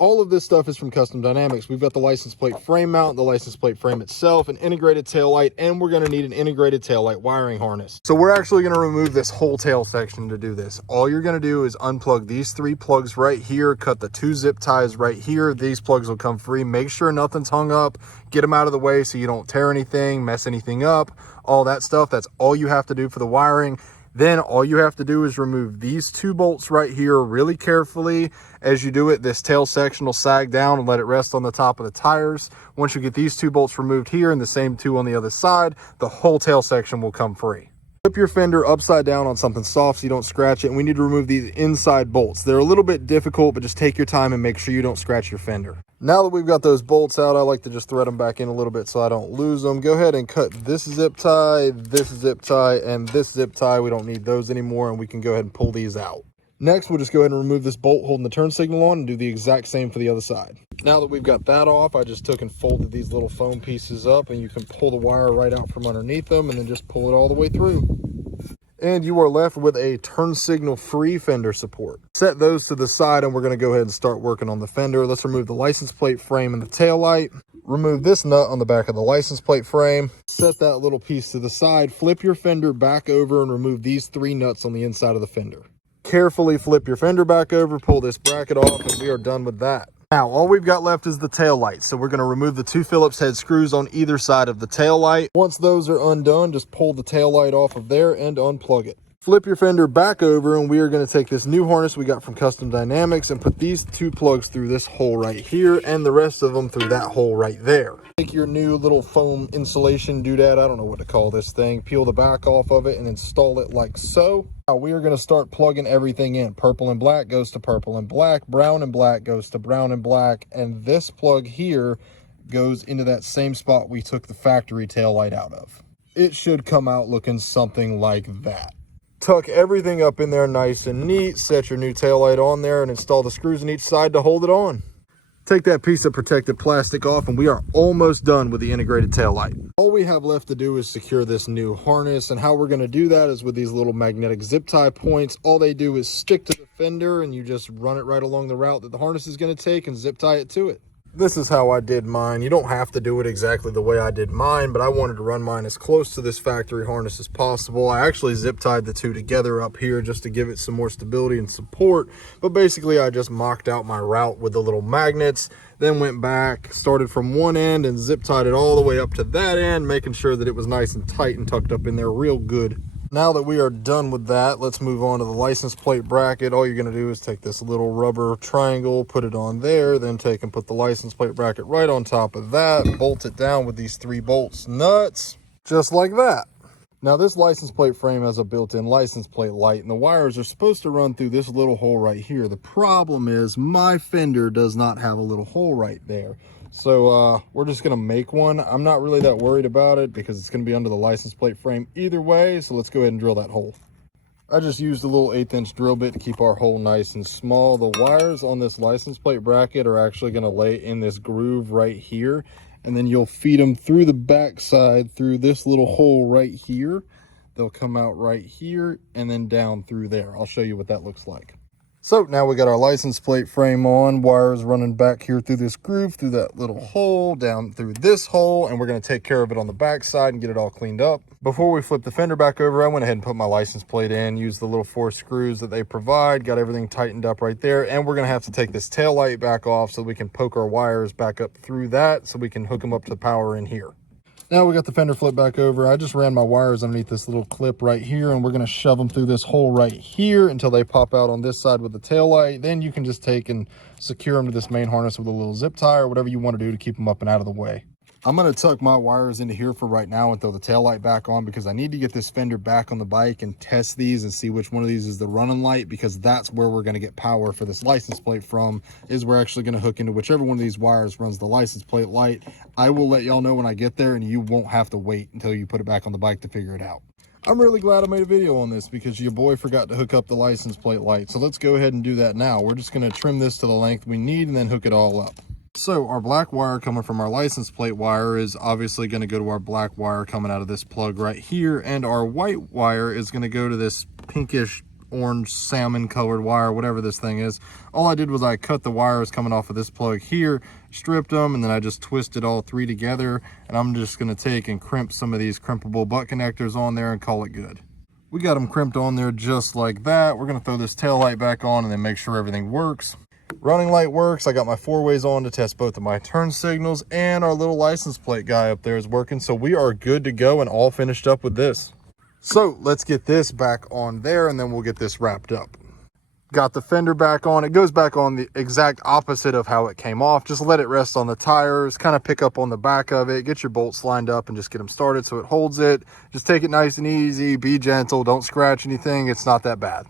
All of this stuff is from Custom Dynamics. We've got the license plate frame mount, the license plate frame itself, an integrated tail light, and we're going to need an integrated tail light wiring harness. So we're actually going to remove this whole tail section to do this. All you're going to do is unplug these 3 plugs right here, cut the 2 zip ties right here. These plugs will come free. Make sure nothing's hung up. Get them out of the way so you don't tear anything, mess anything up, all that stuff. That's all you have to do for the wiring. Then all you have to do is remove these 2 bolts right here really carefully. As you do it, this tail section will sag down and let it rest on the top of the tires. Once you get these 2 bolts removed here and the same 2 on the other side, the whole tail section will come free. Flip your fender upside down on something soft so you don't scratch it, and we need to remove these inside bolts. They're a little bit difficult, but just take your time and make sure you don't scratch your fender. Now that we've got those bolts out, I like to just thread them back in a little bit so I don't lose them. Go ahead and cut this zip tie, and this zip tie. We don't need those anymore, and we can go ahead and pull these out. Next, we'll just go ahead and remove this bolt holding the turn signal on and do the exact same for the other side. Now that we've got that off, I just took and folded these little foam pieces up, and you can pull the wire right out from underneath them and then just pull it all the way through. And you are left with a turn signal free fender support. Set those to the side, and we're going to go ahead and start working on the fender. Let's remove the license plate frame and the tail light. Remove this nut on the back of the license plate frame. Set that little piece to the side. Flip your fender back over and remove these 3 nuts on the inside of the fender. Carefully flip your fender back over, pull this bracket off, and we are done with that. Now, all we've got left is the tail light. So we're going to remove the 2 Phillips head screws on either side of the tail light. Once those are undone, just pull the tail light off of there and unplug it. Flip your fender back over, and we are going to take this new harness we got from Custom Dynamics and put these 2 plugs through this hole right here and the rest of them through that hole right there. Take your new little foam insulation doodad, I don't know what to call this thing, peel the back off of it and install it like so. Now we are going to start plugging everything in. Purple and black goes to purple and black, brown and black goes to brown and black, and this plug here goes into that same spot we took the factory tail light out of. It should come out looking something like that. Tuck everything up in there nice and neat, set your new tail light on there, and install the screws on each side to hold it on. Take that piece of protective plastic off, and we are almost done with the integrated tail light. All we have left to do is secure this new harness, and how we're going to do that is with these little magnetic zip tie points. All they do is stick to the fender, and you just run it right along the route that the harness is going to take and zip tie it to it. This is how I did mine. You don't have to do it exactly the way I did mine, but I wanted to run mine as close to this factory harness as possible. I actually zip tied the 2 together up here just to give it some more stability and support. But basically, I just mocked out my route with the little magnets, then went back, started from one end and zip tied it all the way up to that end, making sure that it was nice and tight and tucked up in there real good. Now that we are done with that, let's move on to the license plate bracket. All you're going to do is take this little rubber triangle, put it on there, then take and put the license plate bracket right on top of that, bolt it down with these 3 bolts nuts, just like that. Now this license plate frame has a built-in license plate light, and the wires are supposed to run through this little hole right here. The problem is my fender does not have a little hole right there. So we're just going to make one. I'm not really that worried about it because it's going to be under the license plate frame either way. So let's go ahead and drill that hole. I just used a little 1/8 inch drill bit to keep our hole nice and small. The wires on this license plate bracket are actually going to lay in this groove right here. And then you'll feed them through the back side through this little hole right here. They'll come out right here and then down through there. I'll show you what that looks like. So now we got our license plate frame on, wires running back here through this groove, through that little hole, down through this hole, and we're going to take care of it on the back side and get it all cleaned up. Before we flip the fender back over, I went ahead and put my license plate in, used the little 4 screws that they provide, got everything tightened up right there, and we're going to have to take this tail light back off so we can poke our wires back up through that so we can hook them up to the power in here. Now we got the fender flip back over. I just ran my wires underneath this little clip right here, and we're going to shove them through this hole right here until they pop out on this side with the tail light. Then you can just take and secure them to this main harness with a little zip tie or whatever you want to do to keep them up and out of the way. I'm going to tuck my wires into here for right now and throw the tail light back on because I need to get this fender back on the bike and test these and see which one of these is the running light, because that's where we're going to get power for this license plate from, is we're actually going to hook into whichever one of these wires runs the license plate light. I will let y'all know when I get there, and you won't have to wait until you put it back on the bike to figure it out. I'm really glad I made a video on this because your boy forgot to hook up the license plate light. So let's go ahead and do that now. We're just going to trim this to the length we need and then hook it all up. So our black wire coming from our license plate wire is obviously going to go to our black wire coming out of this plug right here, and our white wire is going to go to this pinkish orange salmon colored wire, whatever this thing is. All I did was I cut the wires coming off of this plug here, stripped them, and then I just twisted all three together. And I'm just gonna take and crimp some of these crimpable butt connectors on there and call it good. We got them crimped on there just like that. We're gonna throw this tail light back on and then make sure everything works. Running light works. I got my 4-ways on to test both of my turn signals, and our little license plate guy up there is working. So we are good to go and all finished up with this. So let's get this back on there and then we'll get this wrapped up. Got the fender back on. It goes back on the exact opposite of how it came off. Just let it rest on the tires, kind of pick up on the back of it, get your bolts lined up and just get them started so it holds it. Just take it nice and easy, be gentle, don't scratch anything. It's not that bad.